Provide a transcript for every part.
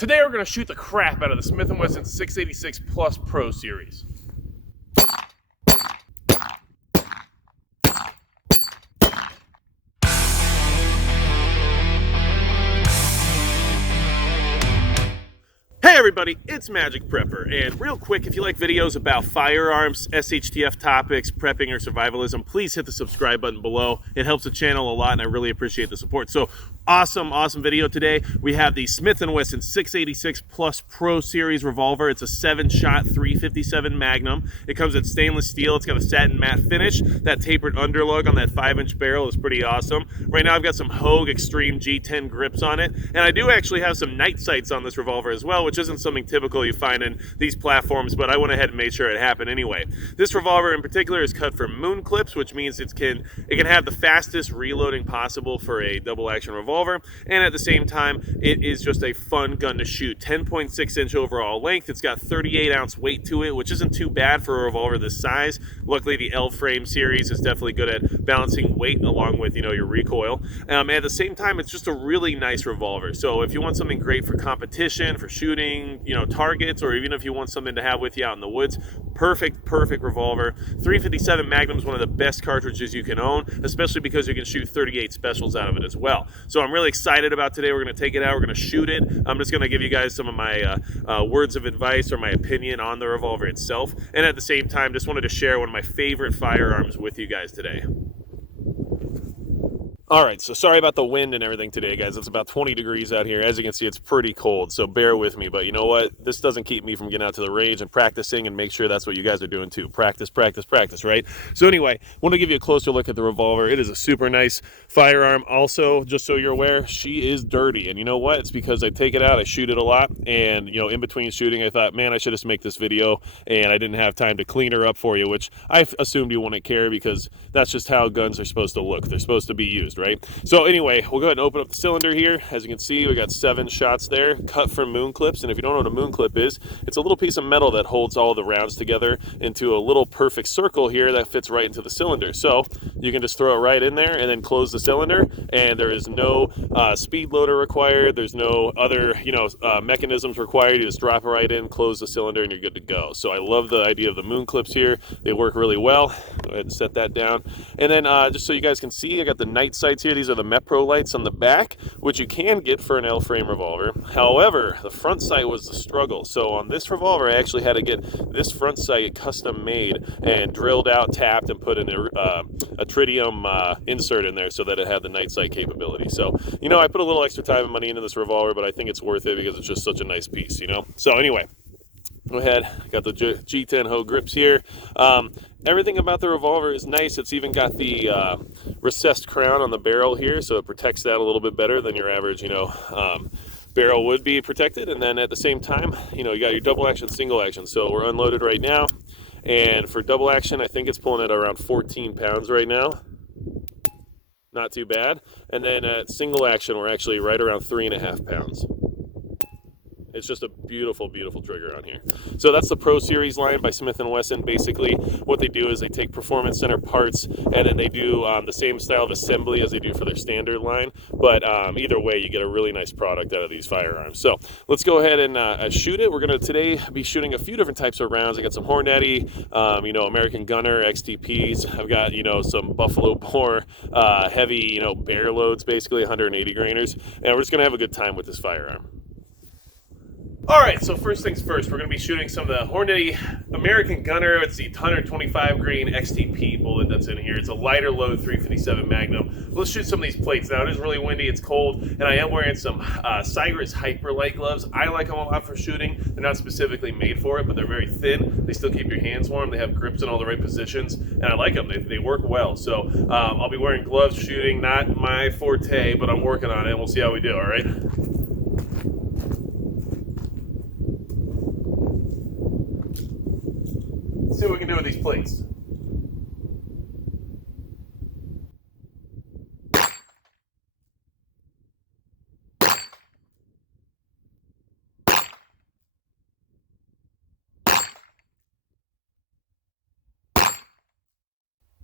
Today we're going to shoot the crap out of the Smith & Wesson 686 Plus Pro Series. Hey everybody, it's Magic Prepper, and real quick, if you like videos about firearms, SHTF topics, prepping, or survivalism, please hit the subscribe button below. It helps the channel a lot, and I really appreciate the support. So, awesome video today. We have the Smith & Wesson 686 Plus Pro Series revolver. It's a 7-shot 357 Magnum. It comes in stainless steel. It's got a satin matte finish. That tapered underlug on that 5-inch barrel is pretty awesome. Right now, I've got some Hogue Extreme G10 grips on it, and I do actually have some night sights on this revolver as well, which isn't something typical you find in these platforms, but I went ahead and made sure it happened anyway. This revolver in particular is cut for moon clips, which means it can have the fastest reloading possible for a double action revolver, and at the same time it is just a fun gun to shoot. 10.6-inch overall length. It's got 38-ounce weight to it, which isn't too bad for a revolver this size. Luckily the L frame series is definitely good at balancing weight along with your recoil. At the same time, it's just a really nice revolver. So if you want something great for competition, for shooting targets, or even if you want something to have with you out in the woods, perfect revolver. 357 Magnum is one of the best cartridges you can own, especially because you can shoot 38 specials out of it as well. So I'm really excited about today. We're going to take it out, we're going to shoot it. I'm just going to give you guys some of my words of advice or my opinion on the revolver itself, and at the same time just wanted to share one of my favorite firearms with you guys today. Alright, so sorry about the wind and everything today, guys. It's about 20 degrees out here. As you can see, it's pretty cold, so bear with me. But you know what? This doesn't keep me from getting out to the range and practicing, and make sure that's what you guys are doing too. Practice, right? So anyway, I want to give you a closer look at the revolver. It is a super nice firearm. Also, just so you're aware, she is dirty. And you know what? It's because I take it out, I shoot it a lot, and in between shooting, I thought, man, I should just make this video, and I didn't have time to clean her up for you, which I assumed you wouldn't care, because that's just how guns are supposed to look. They're supposed to be used, right? So anyway, we'll go ahead and open up the cylinder here. As you can see, we got 7 shots there, cut from moon clips. And if you don't know what a moon clip is, it's a little piece of metal that holds all the rounds together into a little perfect circle here that fits right into the cylinder. So you can just throw it right in there and then close the cylinder, and there is no speed loader required. There's no other mechanisms required. You just drop it right in, close the cylinder, and you're good to go. So I love the idea of the moon clips here. They work really well. Go ahead and set that down. And then just so you guys can see, I got the night sights here. These are the Mepro lights on the back, which you can get for an L-frame revolver. However, the front sight was the struggle. So on this revolver, I actually had to get this front sight custom made and drilled out, tapped, and put in a tritium insert in there so that it had the night sight capability. So, I put a little extra time and money into this revolver, but I think it's worth it because it's just such a nice piece, So anyway, go ahead. Got the G10 Hogue grips here. Everything about the revolver is nice. It's even got the recessed crown on the barrel here, so it protects that a little bit better than your average, barrel would be protected. And then at the same time, you got your double action, single action. So we're unloaded right now, and for double action, I think it's pulling at around 14 pounds right now. Not too bad. And then at single action, we're actually right around 3.5 pounds. It's just a beautiful trigger on here. So that's the Pro Series line by Smith & Wesson. Basically, what they do is they take Performance Center parts, and then they do the same style of assembly as they do for their standard line. But either way, you get a really nice product out of these firearms. So let's go ahead and shoot it. We're going to today be shooting a few different types of rounds. I got some Hornady, American Gunner, XTPs. I've got, some Buffalo Bore heavy, bear loads, basically 180 grainers. And we're just going to have a good time with this firearm. Alright, so first things first, we're going to be shooting some of the Hornady American Gunner. It's the 125 grain XTP bullet that's in here. It's a lighter load 357 Magnum. Let's shoot some of these plates. Now, it is really windy, it's cold, and I am wearing some Cygrus Hyperlight gloves. I like them a lot for shooting. They're not specifically made for it, but they're very thin. They still keep your hands warm. They have grips in all the right positions, and I like them. They work well. So I'll be wearing gloves shooting. Not my forte, but I'm working on it, and we'll see how we do, alright? See what we can do with these plates.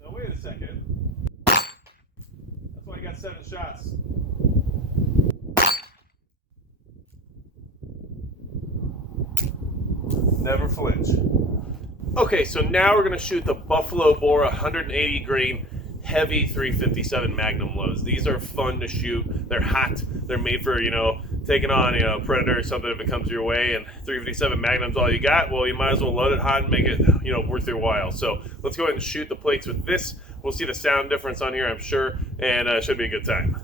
Now wait a second. That's why I got 7 shots. Never flinch. Okay, so now we're going to shoot the Buffalo Bore 180 grain heavy 357 Magnum loads. These are fun to shoot. They're hot. They're made for, taking on, Predator or something if it comes your way, and 357 Magnum's all you got. Well, you might as well load it hot and make it, worth your while. So let's go ahead and shoot the plates with this. We'll see the sound difference on here, I'm sure, and it should be a good time.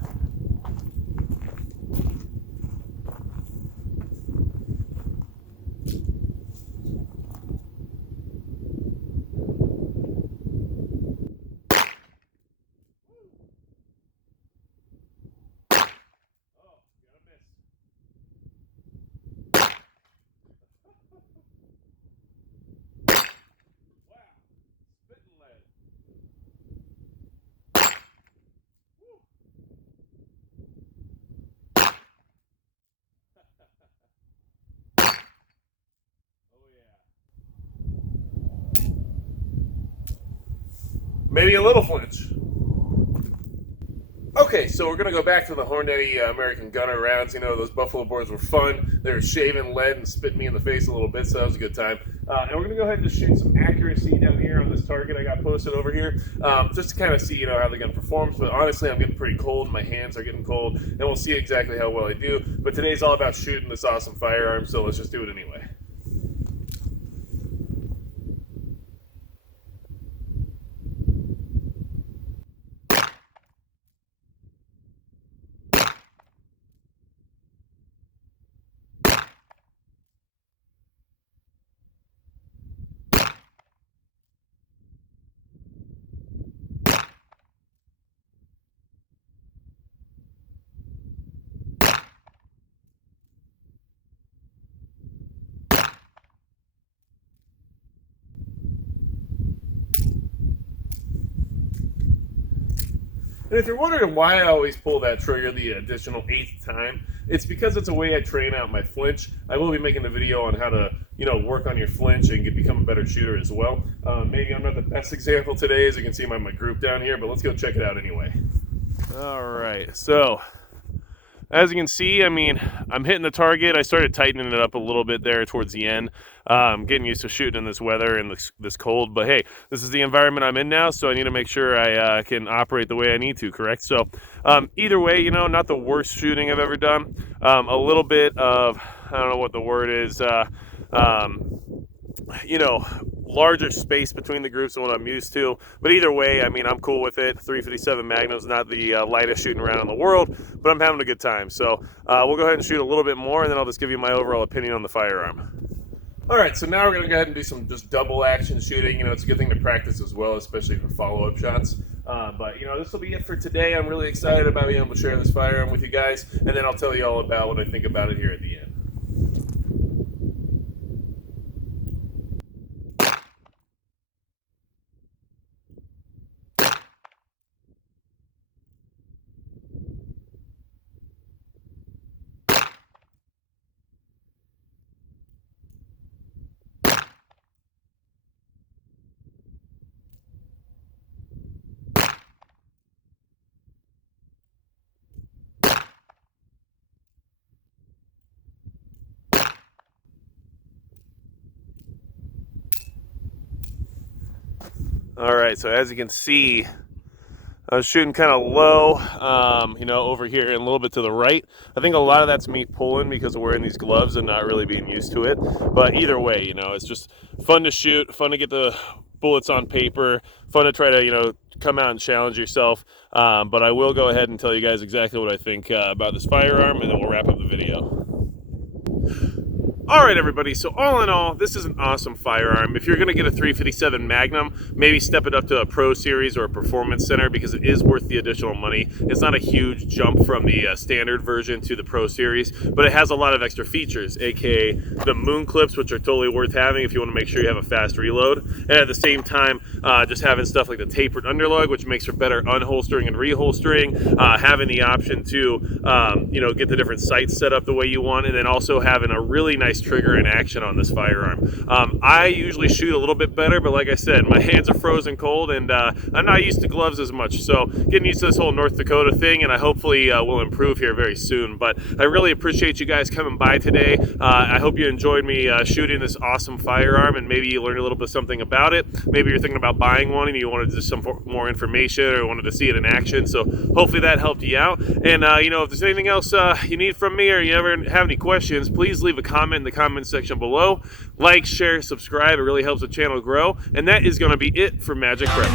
Maybe a little flinch. Okay, so we're going to go back to the Hornady American Gunner rounds. Those Buffalo Bores were fun. They were shaving lead and spitting me in the face a little bit, so that was a good time. And we're going to go ahead and just shoot some accuracy down here on this target I got posted over here, just to kind of see, how the gun performs. But honestly, I'm getting pretty cold. My hands are getting cold, and we'll see exactly how well I do. But today's all about shooting this awesome firearm, so let's just do it anyway. And if you're wondering why I always pull that trigger the additional 8th time, it's because it's a way I train out my flinch. I will be making a video on how to, work on your flinch and become a better shooter as well. Maybe I'm not the best example today, as you can see my group down here, but let's go check it out anyway. All right, so as you can see, I'm hitting the target. I started tightening it up a little bit there towards the end. Getting used to shooting in this weather and this cold. But hey, this is the environment I'm in now, so I need to make sure I can operate the way I need to, correct? So either way, not the worst shooting I've ever done. A little bit of, I don't know what the word is, larger space between the groups than what I'm used to. But either way, I'm cool with it. 357 Magnum's not the lightest shooting round in the world, but I'm having a good time. So we'll go ahead and shoot a little bit more, and then I'll just give you my overall opinion on the firearm. All right, so now we're going to go ahead and do some just double action shooting. It's a good thing to practice as well, especially for follow-up shots. But this will be it for today. I'm really excited about being able to share this firearm with you guys, and then I'll tell you all about what I think about it here at the end. All right, so as you can see, I was shooting kind of low, over here and a little bit to the right. I think a lot of that's me pulling because of wearing these gloves and not really being used to it. But either way, it's just fun to shoot, fun to get the bullets on paper, fun to try to, come out and challenge yourself. But I will go ahead and tell you guys exactly what I think about this firearm, and then we'll wrap up the video. All right, everybody, so all in all, this is an awesome firearm. If you're going to get a 357 Magnum, maybe step it up to a Pro Series or a Performance Center because it is worth the additional money. It's not a huge jump from the standard version to the Pro Series, but it has a lot of extra features, aka the moon clips, which are totally worth having if you want to make sure you have a fast reload. And at the same time, just having stuff like the tapered underlug, which makes for better unholstering and reholstering, having the option to, get the different sights set up the way you want, and then also having a really nice release trigger in action on this firearm. I usually shoot a little bit better, but like I said, my hands are frozen cold, and I'm not used to gloves as much. So getting used to this whole North Dakota thing, and I hopefully will improve here very soon. But I really appreciate you guys coming by today. I hope you enjoyed me shooting this awesome firearm, and maybe you learned a little bit something about it. Maybe you're thinking about buying one and you wanted just some more information or wanted to see it in action. So hopefully that helped you out. And if there's anything else you need from me, or you ever have any questions, please leave a comment in the comment section below. Like, share, subscribe. It really helps the channel grow. And that is going to be it for Magic Prep.